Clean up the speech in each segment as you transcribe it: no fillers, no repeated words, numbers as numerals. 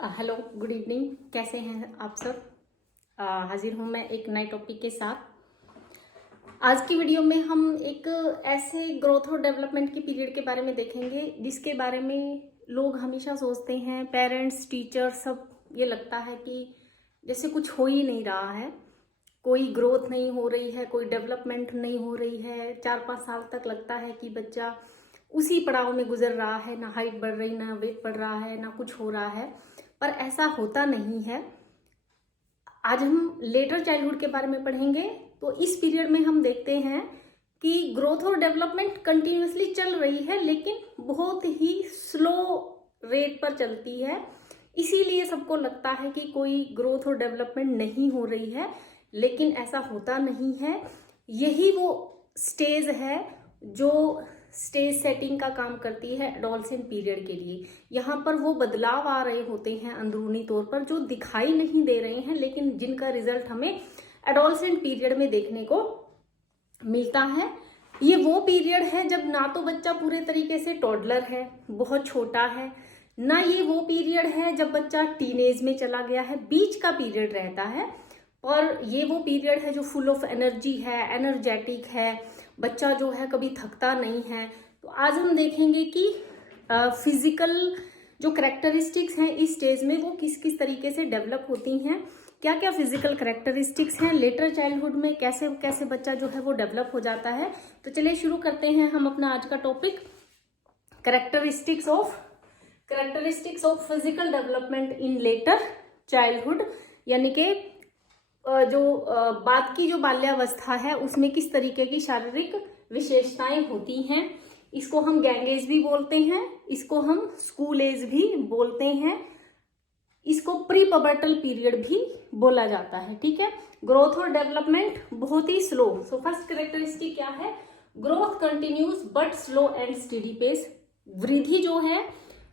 Hello, good evening. कैसे हैं आप सब? हाजिर हूँ मैं एक नए टॉपिक के साथ। आज की वीडियो में हम एक ऐसे ग्रोथ और डेवलपमेंट की पीरियड के बारे में देखेंगे जिसके बारे में लोग हमेशा सोचते हैं, पेरेंट्स, टीचर, सब ये लगता है कि जैसे कुछ हो ही नहीं रहा है, कोई ग्रोथ नहीं हो रही है, कोई डेवलपमेंट नहीं हो रही है। 4-5 साल तक लगता है कि बच्चा उसी पड़ाव में गुजर रहा है, ना हाइट बढ़ रही, ना वेट बढ़ रहा है, ना कुछ हो रहा है। पर ऐसा होता नहीं है। आज हम लेटर चाइल्डहुड के बारे में पढ़ेंगे। तो इस पीरियड में हम देखते हैं कि ग्रोथ और डेवलपमेंट कंटिन्यूअसली चल रही है, लेकिन बहुत ही स्लो रेट पर चलती है। इसीलिए सबको लगता है कि कोई ग्रोथ और डेवलपमेंट नहीं हो रही है, लेकिन ऐसा होता नहीं है। यही वो स्टेज है जो स्टेज सेटिंग का काम करती है एडोलसेंट पीरियड के लिए। यहाँ पर वो बदलाव आ रहे होते हैं अंदरूनी तौर पर, जो दिखाई नहीं दे रहे हैं, लेकिन जिनका रिजल्ट हमें एडोलसेंट पीरियड में देखने को मिलता है। ये वो पीरियड है जब ना तो बच्चा पूरे तरीके से टॉडलर है, बहुत छोटा है, ना ये वो पीरियड है जब बच्चा टीनेज में चला गया है, बीच का पीरियड रहता है। और ये वो पीरियड है जो फुल ऑफ एनर्जी है, एनर्जेटिक है, बच्चा जो है कभी थकता नहीं है। तो आज हम देखेंगे कि फिजिकल जो करेक्टरिस्टिक्स हैं इस स्टेज में वो किस किस तरीके से डेवलप होती हैं, क्या क्या फिजिकल करेक्टरिस्टिक्स हैं लेटर चाइल्डहुड में, कैसे कैसे बच्चा जो है वो डेवलप हो जाता है। तो चलिए शुरू करते हैं हम अपना आज का topic, characteristics of physical development in letter childhood. यानी कि जो बाद की जो बाल्यावस्था है उसमें किस तरीके की शारीरिक विशेषताएं होती हैं। इसको हम गैंग एज भी बोलते हैं, इसको हम स्कूल एज भी बोलते हैं, इसको प्री पबर्टल पीरियड भी बोला जाता है। ठीक है। ग्रोथ और डेवलपमेंट बहुत ही स्लो। सो फर्स्ट कैरेक्टरिस्टिक क्या है? Growth continuous but slow and steady pace. वृद्धि जो है,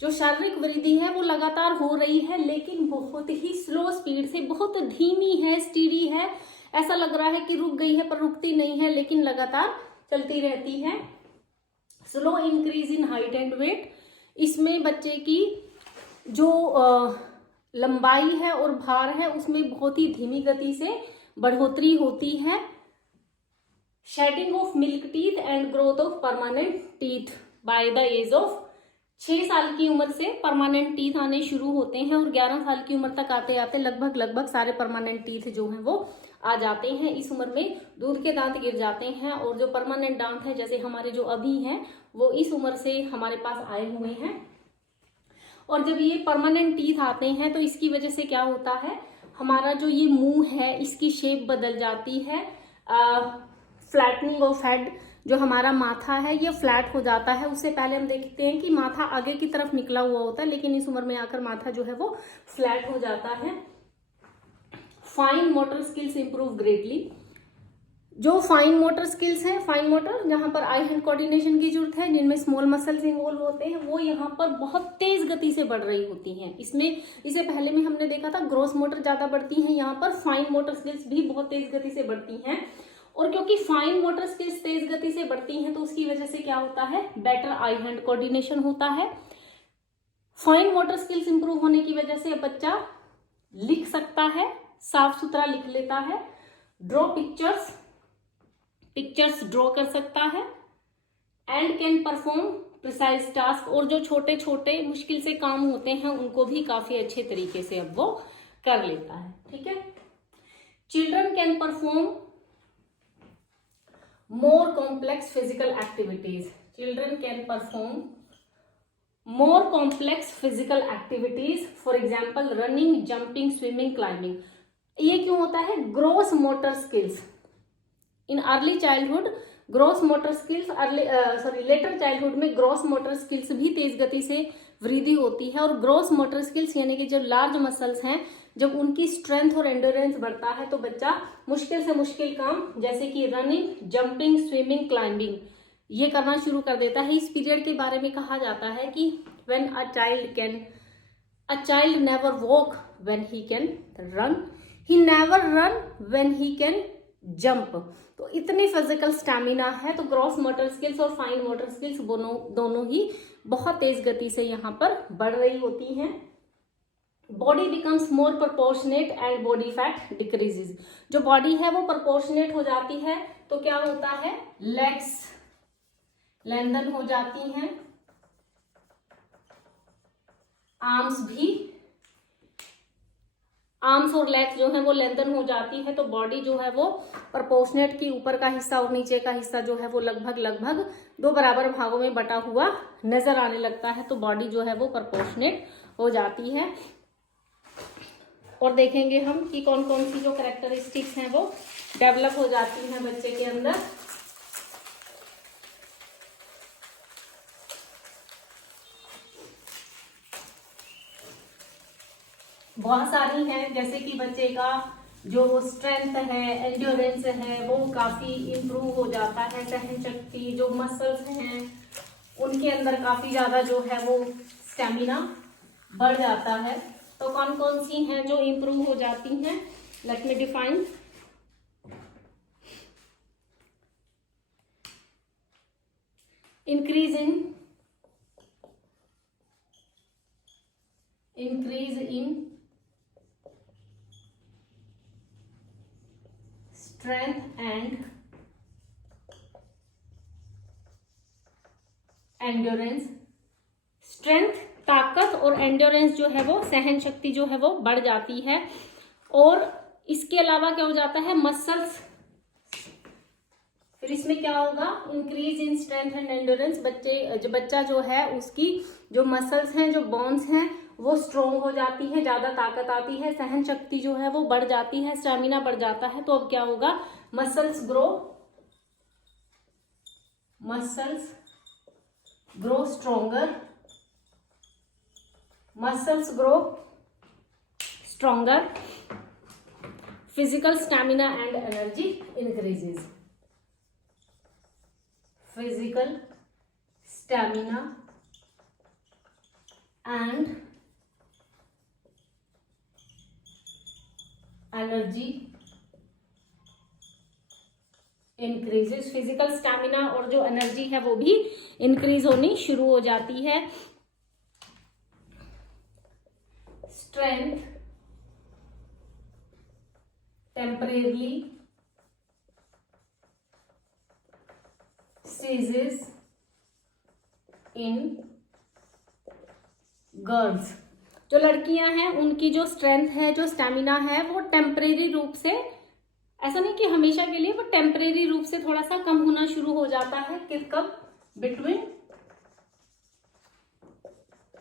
जो शारीरिक वृद्धि है वो लगातार हो रही है, लेकिन बहुत ही स्लो स्पीड से, बहुत धीमी है, स्टीडी है। ऐसा लग रहा है कि रुक गई है पर रुकती नहीं है, लेकिन लगातार चलती रहती है। Slow increase in height and weight. इसमें बच्चे की जो लंबाई है और भार है उसमें बहुत ही धीमी गति से बढ़ोतरी होती है। Shedding of milk teeth and growth of permanent teeth by the age of 6 साल की उम्र से परमानेंट टीथ आने शुरू होते हैं और 11 साल की उम्र तक आते आते लगभग सारे परमानेंट टीथ जो हैं वो आ जाते हैं। इस उम्र में दूध के दांत गिर जाते हैं और जो परमानेंट दांत है, जैसे हमारे जो अभी हैं, वो इस उम्र से हमारे पास आए हुए हैं। और जब ये परमानेंट टीथ आते हैं तो इसकी वजह से क्या होता है, हमारा जो ये मुंह है इसकी शेप बदल जाती है। फ्लैटनिंग ऑफ हेड, जो हमारा माथा है ये फ्लैट हो जाता है। उससे पहले हम देखते हैं कि माथा आगे की तरफ निकला हुआ होता है, लेकिन इस उम्र में आकर माथा जो है वो फ्लैट हो जाता है। Fine motor skills improve greatly. जो फाइन मोटर स्किल्स हैं, फाइन मोटर जहां पर आई हैंड कोऑर्डिनेशन की जरूरत है, जिनमें स्मॉल मसल्स इन्वॉल्व होते हैं, वो यहाँ पर बहुत तेज गति से बढ़ रही होती हैं। इसमें इसे पहले में हमने देखा था ग्रॉस मोटर ज्यादा बढ़ती हैं, यहाँ पर फाइन मोटर स्किल्स भी बहुत तेज गति से बढ़ती हैं। और क्योंकि फाइन मोटर स्किल्स तेज गति से बढ़ती हैं तो उसकी वजह से क्या होता है, बेटर आई हैंड कोऑर्डिनेशन होता है। फाइन मोटर स्किल्स इंप्रूव होने की वजह से बच्चा लिख सकता है, साफ सुथरा लिख लेता है। ड्रॉ पिक्चर्स ड्रॉ कर सकता है। And can perform precise task. और जो छोटे छोटे मुश्किल से काम होते हैं उनको भी काफी अच्छे तरीके से अब वो कर लेता है। ठीक है। Children can perform more complex physical activities. Children can perform more complex physical activities, for example running, jumping, swimming, climbing. ये क्यों होता है? Gross motor skills in early childhood, gross motor skills later childhood में gross motor skills भी तेज गति से वृद्धि होती है। और ग्रोस मोटर स्किल्स यानी कि जो लार्ज मसल्स हैं, जब उनकी स्ट्रेंथ और एंड्योरेंस बढ़ता है तो बच्चा मुश्किल से मुश्किल काम जैसे कि रनिंग, जंपिंग, स्विमिंग, क्लाइंबिंग ये करना शुरू कर देता है। इस पीरियड के बारे में कहा जाता है कि when a child never walk when he can run, he never run when he can jump. तो इतनी फिजिकल स्टैमिना है। तो ग्रॉस मोटर स्किल्स और फाइन मोटर स्किल्स दोनों ही बहुत तेज गति से यहाँ पर बढ़ रही होती हैं। Body becomes more proportionate and body fat decreases. जो बॉडी है वो प्रोपोर्शनेट हो जाती है तो क्या होता है, लेग्स लेंथन हो जाती हैं, आर्म्स और लेग्स जो है वो लेंथन हो जाती है, तो बॉडी जो है वो प्रोपोर्शनेट की ऊपर का हिस्सा और नीचे का हिस्सा जो है वो लगभग 2 बराबर भागों में बटा हुआ नजर आने लगता है, तो बॉडी जो है वो प्रोपोर्शनेट हो जाती है। और देखेंगे हम कि कौन कौन सी जो कैरेक्टरिस्टिक्स हैं वो डेवलप हो जाती हैं बच्चे के अंदर। बहुत सारी हैं, जैसे कि बच्चे का जो स्ट्रेंथ है, एंड्योरेंस है, वो काफी इम्प्रूव हो जाता है। सहन शक्ति, जो मसल्स हैं उनके अंदर काफी ज्यादा जो है वो स्टेमिना बढ़ जाता है। तो कौन कौन सी हैं जो इम्प्रूव हो जाती हैं, let me define. Increase in strength and endurance. Strength ताकत और एंड्योरेंस जो है वो सहन शक्ति जो है वो बढ़ जाती है। और इसके अलावा क्या हो जाता है, मसल्स, फिर इसमें क्या होगा, increase in strength and endurance. बच्चा जो है उसकी जो मसल्स हैं, जो बोन्स हैं वो स्ट्रोंग हो जाती है, ज्यादा ताकत आती है, सहन शक्ति जो है वो बढ़ जाती है, स्टेमिना बढ़ जाता है। तो अब क्या होगा, muscles grow stronger, physical stamina and energy increases. Physical stamina and energy increases. Physical stamina और जो एनर्जी है वो भी इंक्रीज होनी शुरू हो जाती है। Strength temporarily ceases in girls. जो लड़कियां हैं उनकी जो स्ट्रेंथ है, जो स्टेमिना है, वो टेम्परेरी रूप से, ऐसा नहीं कि हमेशा के लिए, वो टेम्परेरी रूप से थोड़ा सा कम होना शुरू हो जाता है। कब, बिटवीन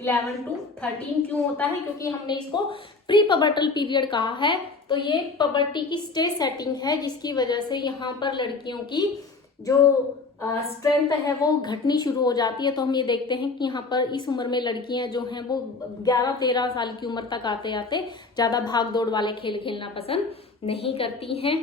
11 to 13। क्यों होता है, क्योंकि हमने इसको प्री पबर्टल पीरियड कहा है, तो ये पबर्टी की स्टेज सेटिंग है, जिसकी वजह से यहाँ पर लड़कियों की जो स्ट्रेंथ है वो घटनी शुरू हो जाती है। तो हम ये देखते हैं कि यहाँ पर इस उम्र में लड़कियां जो हैं वो 11-13 साल की उम्र तक आते आते ज्यादा भाग दौड़ वाले खेल खेलना पसंद नहीं करती हैं।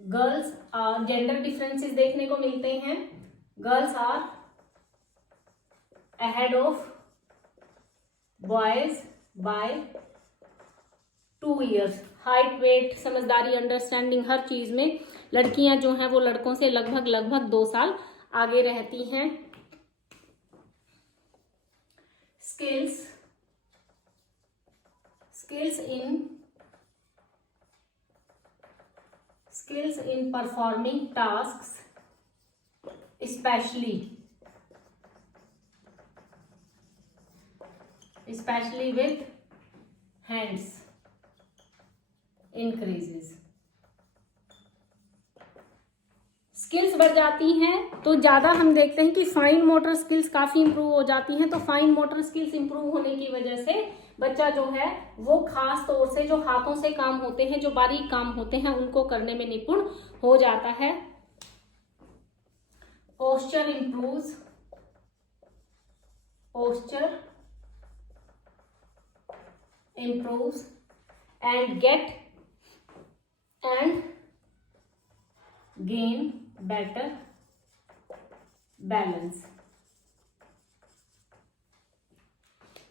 गर्ल्स, जेंडर डिफरेंसेस देखने को मिलते हैं। Girls are ahead of boys by 2 years। Height, weight, समझदारी, अंडरस्टैंडिंग, हर चीज में लड़कियां जो हैं वो लड़कों से लगभग 2 साल आगे रहती हैं। Skills in performing tasks, especially with hands increases। Skills बढ़ जाती हैं तो ज्यादा हम देखते हैं कि फाइन मोटर स्किल्स काफी इंप्रूव हो जाती हैं। तो फाइन मोटर स्किल्स इंप्रूव होने की वजह से बच्चा जो है वो खास तौर से जो हाथों से काम होते हैं, जो बारीक काम होते हैं, उनको करने में निपुण हो जाता है। Posture improves, and gain better balance।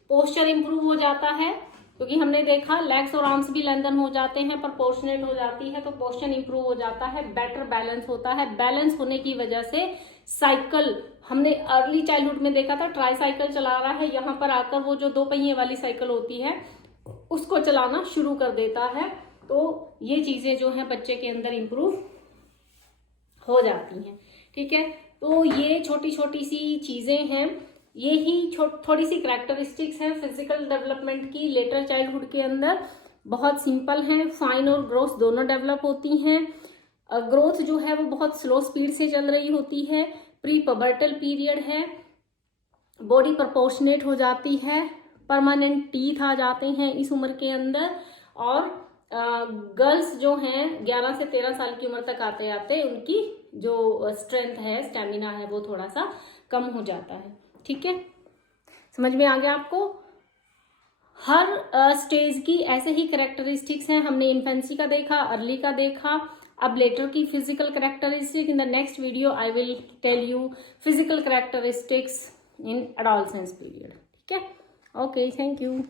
Posture improve हो जाता है क्योंकि हमने देखा लेग्स और आर्म्स भी लेंथन हो जाते हैं, प्रोपोर्शनेट हो जाती है, तो पोस्चर इंप्रूव हो जाता है, बेटर बैलेंस होता है। बैलेंस होने की वजह से साइकिल हमने अर्ली चाइल्डहुड में देखा था, ट्राई साइकिल चला रहा है, यहाँ पर आकर वो जो 2 पहिए वाली साइकिल होती है उसको चलाना शुरू कर देता है। तो ये चीजें जो है बच्चे के अंदर इंप्रूव हो जाती हैं। ठीक है, तो ये छोटी छोटी सी चीजें हैं, ये ही थोड़ी सी कैरेक्टरिस्टिक्स हैं फिजिकल डेवलपमेंट की लेटर चाइल्डहुड के अंदर। बहुत सिंपल हैं, फाइन और ग्रोथ दोनों डेवलप होती हैं। ग्रोथ जो है वो बहुत स्लो स्पीड से चल रही होती है, प्री पबर्टल पीरियड है, बॉडी प्रोपोर्शनेट हो जाती है, परमानेंट टीथ आ जाते हैं इस उम्र के अंदर। और गर्ल्स जो हैं 11 से 13 साल की उम्र तक आते आते उनकी जो स्ट्रेंथ है, स्टेमिना है, वो थोड़ा सा कम हो जाता है। ठीक है, समझ में आ गया आपको? हर स्टेज की ऐसे ही कैरेक्टरिस्टिक्स हैं। हमने इन्फेंसी का देखा, अर्ली का देखा, अब लेटर की physical characteristic. In the next video I will tell you physical characteristics in adolescence period. ठीक है, ओके, थैंक यू।